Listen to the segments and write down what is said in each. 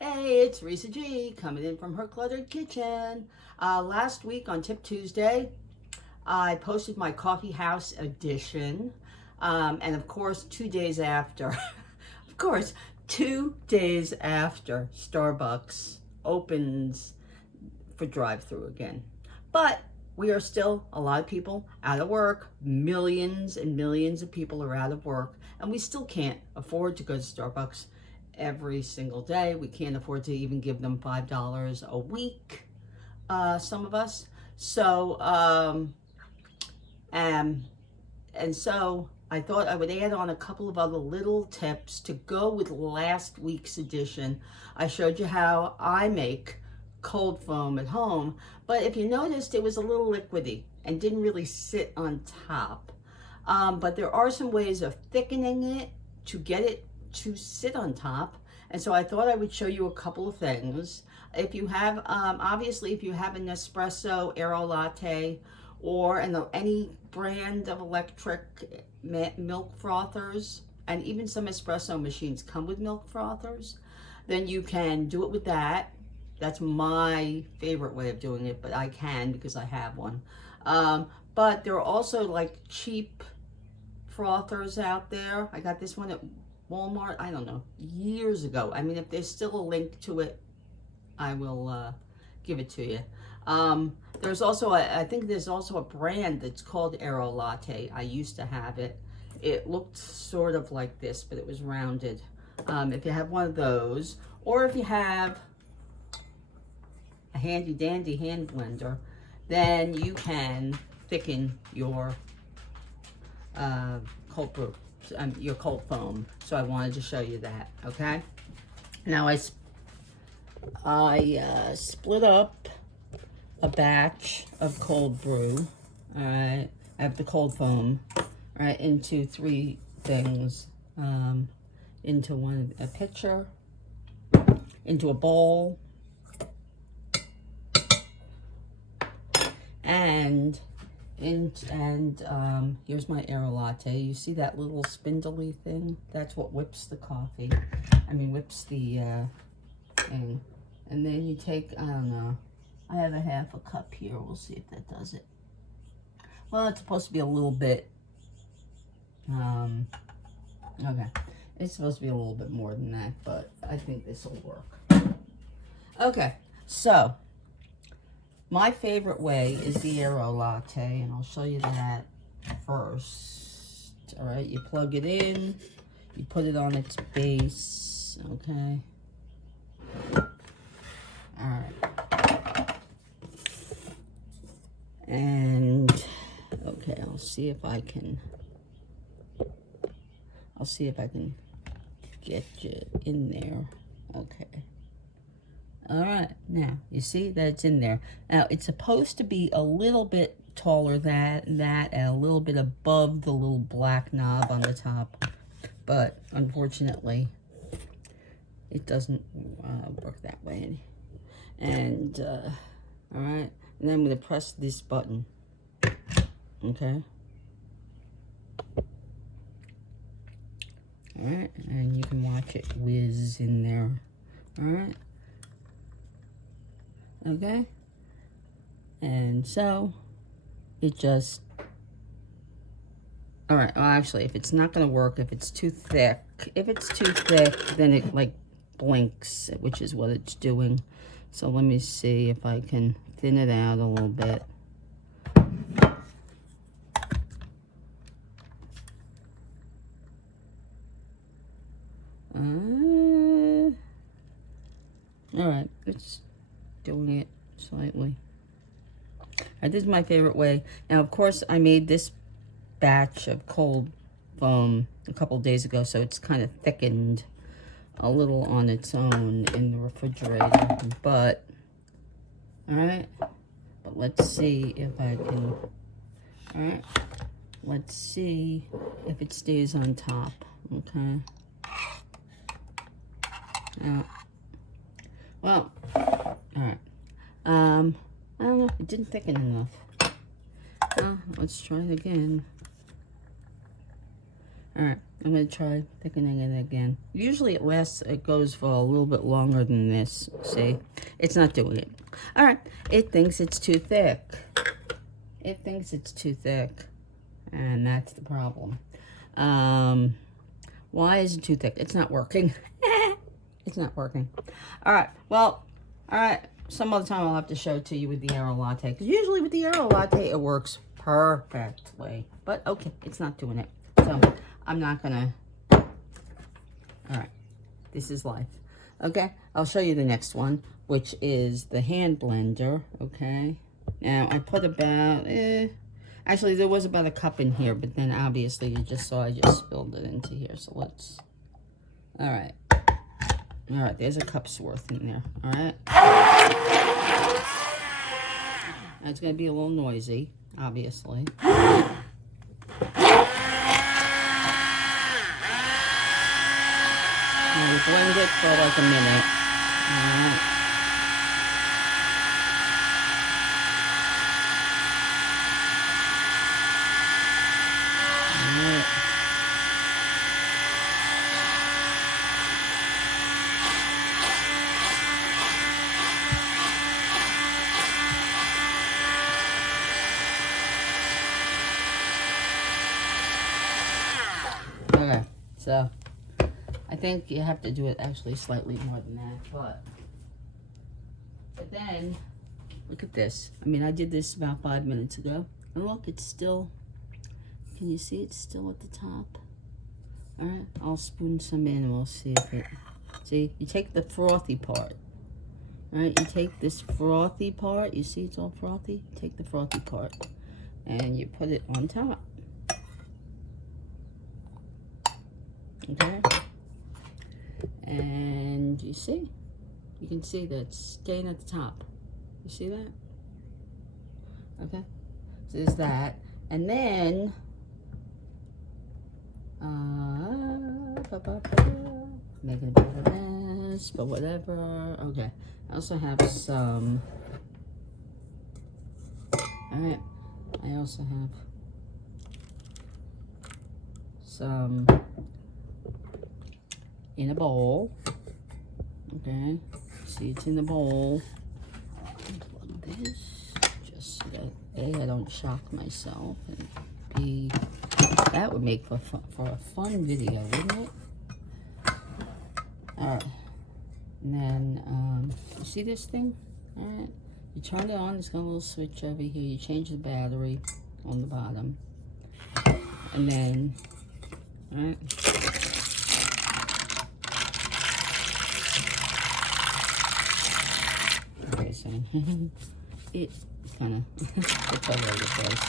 Hey, it's Risa G coming in from her cluttered kitchen. Last week on Tip Tuesday, I posted my coffee house edition. And of course, 2 days after, of course, 2 days after Starbucks opens for drive-through again. But we are still a lot of people out of work. Millions and millions of people are out of work, and we still can't afford to go to Starbucks every single day. We can't afford to even give them $5 a week, some of us. So, and so I thought I would add on a couple of other little tips to go with last week's edition. I showed you how I make cold foam at home, but if you noticed, it was a little liquidy and didn't really sit on top. But there are some ways of thickening it to get it to sit on top. And so I thought I would show you a couple of things. If you have, obviously, if you have a Nespresso Aero Latte or any brand of electric milk frothers, and even some espresso machines come with milk frothers, then you can do it with that. That's my favorite way of doing it, but I can because I have one. But there are also like cheap frothers out there. I got this one at Walmart, I don't know, years ago. I mean, if there's still a link to it, I will give it to you. There's also, I think there's also a brand that's called Aero Latte. I used to have it. It looked sort of like this, but it was rounded. If you have one of those, or if you have a handy dandy hand blender, then you can thicken your cold brew, your cold foam. So I wanted to show you that. Okay. Now I split up a batch of cold brew. All right, I have the cold foam. All right, into three things. Into a pitcher, into a bowl, and here's my Aero Latte. You see that little spindly thing? That's what whips the coffee. Whips the thing. And then you take, I don't know, I have a half a cup here. We'll see if that does it. Well, it's supposed to be a little bit, okay. It's supposed to be a little bit more than that, but I think this will work. Okay, so my favorite way is the Aero Latte, and I'll show you that first. All right, you plug it in, you put it on its base, okay? All right. And, okay, I'll see if I can get you in there. Okay. All right, now you see that it's in there. Now it's supposed to be a little bit taller than that and a little bit above the little black knob on the top, but unfortunately it doesn't work that way. And all right, and then I'm going to press this button. Okay. All right, and you can watch it whiz in there. All right. Okay, and so it just, all right, well, actually, if it's not going to work, if it's too thick, then it like blinks, which is what it's doing. So let me see if I can thin it out a little bit. All right, it's doing it slightly. All right, this is my favorite way. Now, of course, I made this batch of cold foam a couple days ago, so it's kind of thickened a little on its own in the refrigerator. But, all right, but let's see if I can, all right, let's see if it stays on top, okay? Now, well, all right. I don't know. It didn't thicken enough. Let's try it again. All right, I'm gonna try thickening it again. Usually it goes for a little bit longer than this. See, it's not doing it. All right, it thinks it's too thick. It thinks it's too thick, and that's the problem. Why is it too thick? It's not working. It's not working. All right, well, all right. Some other time I'll have to show it to you with the Aero Latte, because usually with the Aero Latte it works perfectly. But okay, it's not doing it. So I'm not gonna. All right, this is life. Okay, I'll show you the next one, which is the hand blender. Okay, now I put about, actually there was about a cup in here, but then obviously you just saw I just spilled it into here. So let's, all right, there's a cup's worth in there. All right, now it's gonna be a little noisy, obviously. We blend it for like a minute. All right. Okay, so I think you have to do it actually slightly more than that, but then look at this. I mean, I did this about 5 minutes ago, and look, it's still, can you see it's still at the top? All right, I'll spoon some in and we'll see if it, see, you take the frothy part, all right, you take this frothy part, you see it's all frothy, take the frothy part, and you put it on top, okay? And you see, you can see that it's staying at the top. You see that? Okay, so there's that. And then, making a bit of a mess, but whatever. Okay, I also have some, all right, I also have some in a bowl. Okay, see, it's in the bowl. Unplug this just so that A, I don't shock myself, and B, that would make for a fun video, wouldn't it? All right, and then you see this thing? All right, you turn it on. It's got a little switch over here. You change the battery on the bottom, and then, all right. Okay, so it kind of gets all over the place.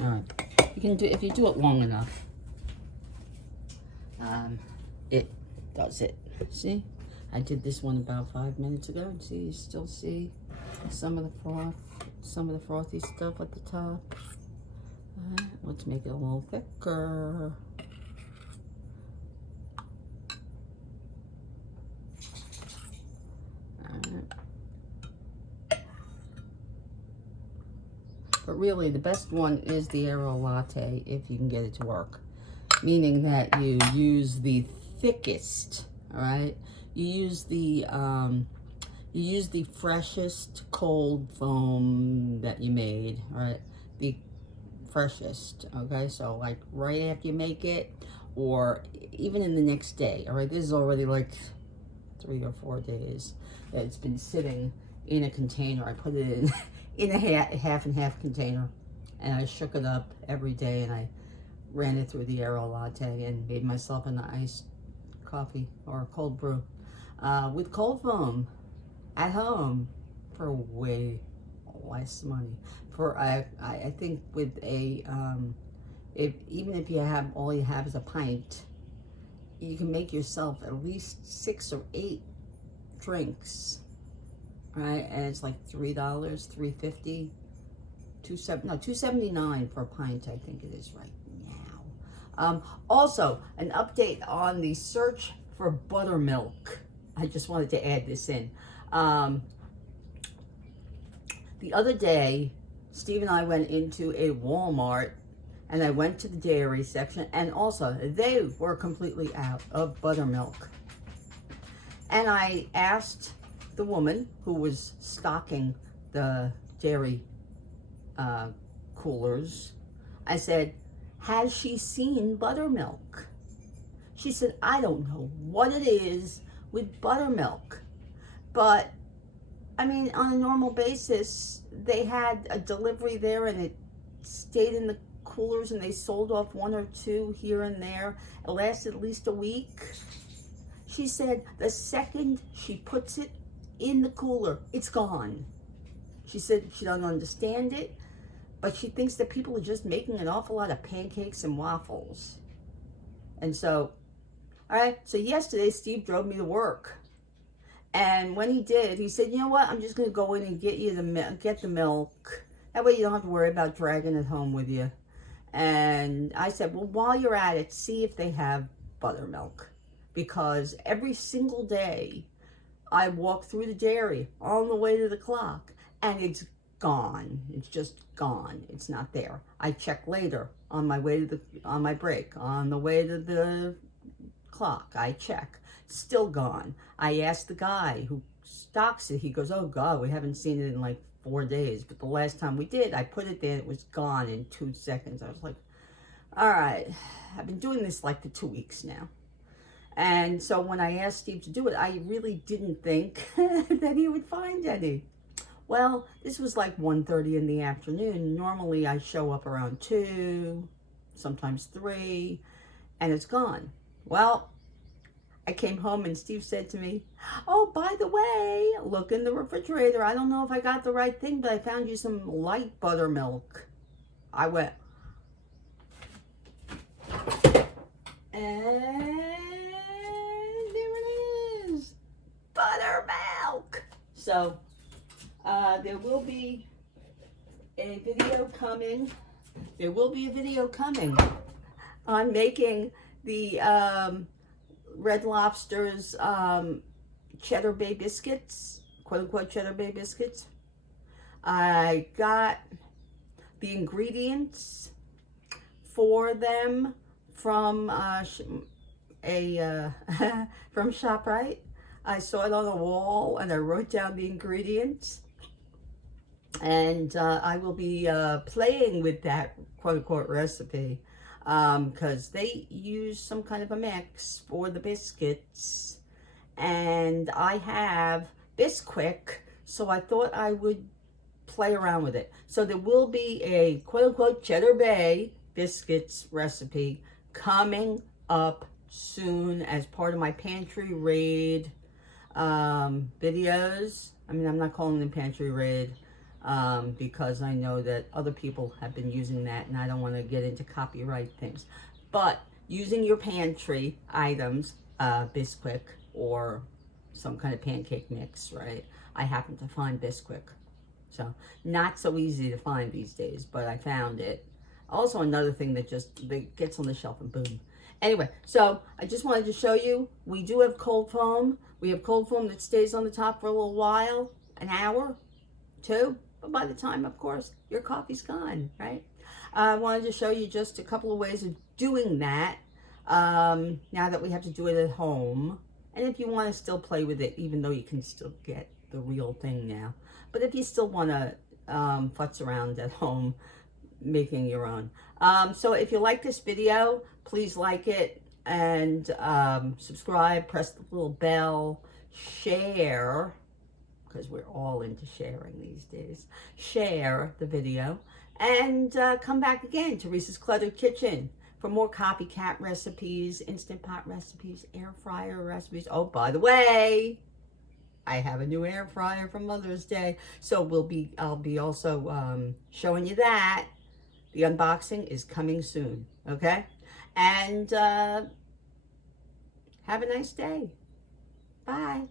All right, you can do, if you do it long enough, it does it. See, I did this one about 5 minutes ago, and see, you still see some of the froth, some of the frothy stuff at the top. Let's make it a little thicker. But really, the best one is the Aero Latte if you can get it to work. Meaning that you use the thickest, all right? You use the freshest cold foam that you made, all right? The freshest, okay? So like right after you make it, or even in the next day, all right? This is already like 3 or 4 days that it's been sitting in a container. I put it in a half and half container, and I shook it up every day, and I ran it through the Aero Latte and made myself an iced coffee or a cold brew with cold foam at home for way less money. For I think with a even if you have, all you have is a pint, you can make yourself at least 6 or 8 drinks, right? And it's like $3, $3.50, $2.79 for a pint, I think it is right now. Also, an update on the search for buttermilk. I just wanted to add this in. The other day, Steve and I went into a Walmart, and I went to the dairy section, and also they were completely out of buttermilk. And I asked the woman who was stocking the dairy coolers, I said, has she seen buttermilk? She said, I don't know what it is with buttermilk, but I mean, on a normal basis, they had a delivery there and it stayed in the coolers and they sold off one or two here and there. It lasted at least a week. She said the second she puts it in the cooler, it's gone. She said she doesn't understand it, but she thinks that people are just making an awful lot of pancakes and waffles. And so, all right, so yesterday Steve drove me to work. And when he did, he said, you know what, I'm just going to go in and get you get the milk. That way you don't have to worry about dragging it home with you. And I said, well, while you're at it, see if they have buttermilk. Because every single day I walk through the dairy on the way to the clock and it's gone. It's just gone. It's not there. I check later on my way to on my break, on the way to the clock. I check. Still gone. I asked the guy who stocks it. He goes, oh God, we haven't seen it in like 4 days. But the last time we did, I put it there. It was gone in 2 seconds. I was like, all right, I've been doing this like for 2 weeks now. And so when I asked Steve to do it, I really didn't think that he would find any. Well, this was like 1:30 in the afternoon. Normally I show up around 2, sometimes 3, and it's gone. Well, I came home and Steve said to me, oh, by the way, look in the refrigerator. I don't know if I got the right thing, but I found you some light buttermilk. I went, and there it is, buttermilk. So there will be a video coming. There will be a video coming on making the Red Lobster's Cheddar Bay biscuits, quote unquote Cheddar Bay biscuits. I got the ingredients for them from from ShopRite. I saw it on the wall and I wrote down the ingredients. And I will be playing with that quote unquote recipe. Because they use some kind of a mix for the biscuits, and I have Bisquick, so I thought I would play around with it. So there will be a quote-unquote Cheddar Bay biscuits recipe coming up soon as part of my pantry raid videos. I mean, I'm not calling them pantry raid, because I know that other people have been using that and I don't want to get into copyright things. But using your pantry items, Bisquick or some kind of pancake mix, right? I happen to find Bisquick. So not so easy to find these days, but I found it. Also another thing that just gets on the shelf and boom. Anyway, so I just wanted to show you, we do have cold foam. We have cold foam that stays on the top for a little while, an hour, 2. But by the time, of course, your coffee's gone, right? I wanted to show you just a couple of ways of doing that now that we have to do it at home. And if you want to still play with it, even though you can still get the real thing now. But if you still want to futz around at home making your own. So if you like this video, please like it and subscribe, press the little bell, share, because we're all into sharing these days. Share the video and come back again to Reese's Cluttered Kitchen for more copycat recipes, Instant Pot recipes, air fryer recipes. Oh, by the way, I have a new air fryer for Mother's Day, so I'll be also showing you that. The unboxing is coming soon, okay? And have a nice day. Bye.